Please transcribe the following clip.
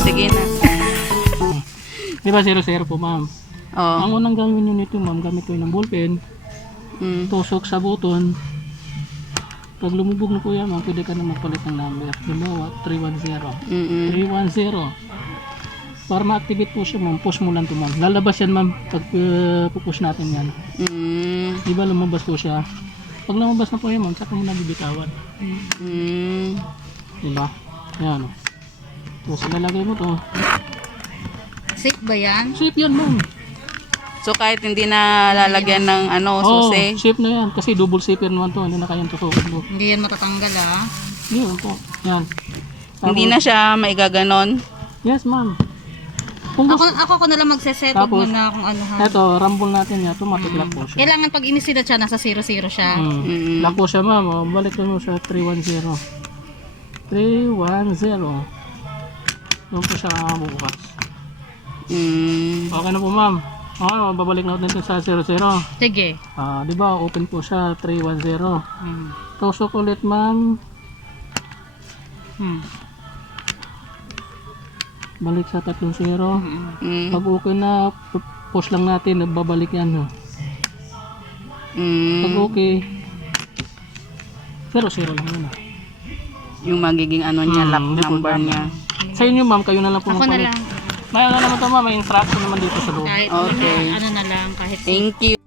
sige na. Di ba 0-0 po, ma'am? Oh. Ang unang gawin nyo nito, ma'am, gamit ko ng ballpen, tusok sa button. Pag lumubog na po yan, ma'am, pwede ka na magpalit ng number. Halimbawa, 310. 310. Para ma-activate po siya, ma'am, push mo lang ito, ma'am. Lalabas yan, ma'am, pag pupush natin yan. Di ba lumabas po siya? Pag lumabas na po yan, ma'am, saka mo na bibitawan. Di ba? Yan. Tapos ilalagay mo to. Safe ba yan? Safe yan, ma'am. So kahit hindi na lalagyan ng ano, susi. Safe na yan. Kasi double safe yan naman to. Hindi na kayang tutukan to. Hindi yan matatanggal ah. Yun po. Yan. Hindi na siya maigaganon. Yes, ma'am. Kung Ako na lang magse-set up Tapos, muna kung ano ha. ito, rumble natin yan. Automatic lock po siya. Kailangan pag inisidat siya, nasa 0-0 siya. Lock po siya, ma'am. O, balik mo sa 310. 310. Doon po siya bukas. Okay na po, ma'am. Okay, babalik na natin sa 00. Sige. Di ba, open po siya 310. Tusok ulit, ma'am. Balik sa 30. Pag okay na, push lang natin, babalik yan. No? Pag okay, 00 lang yun. Yung magiging ano niya, lock number niya. Sa inyo, ma'am, kayo na lang po Ako na magpalit. lang. May ano naman ito, ma'am, may instruction naman dito sa loob. Kahit Okay. ano na lang, kahit Thank you.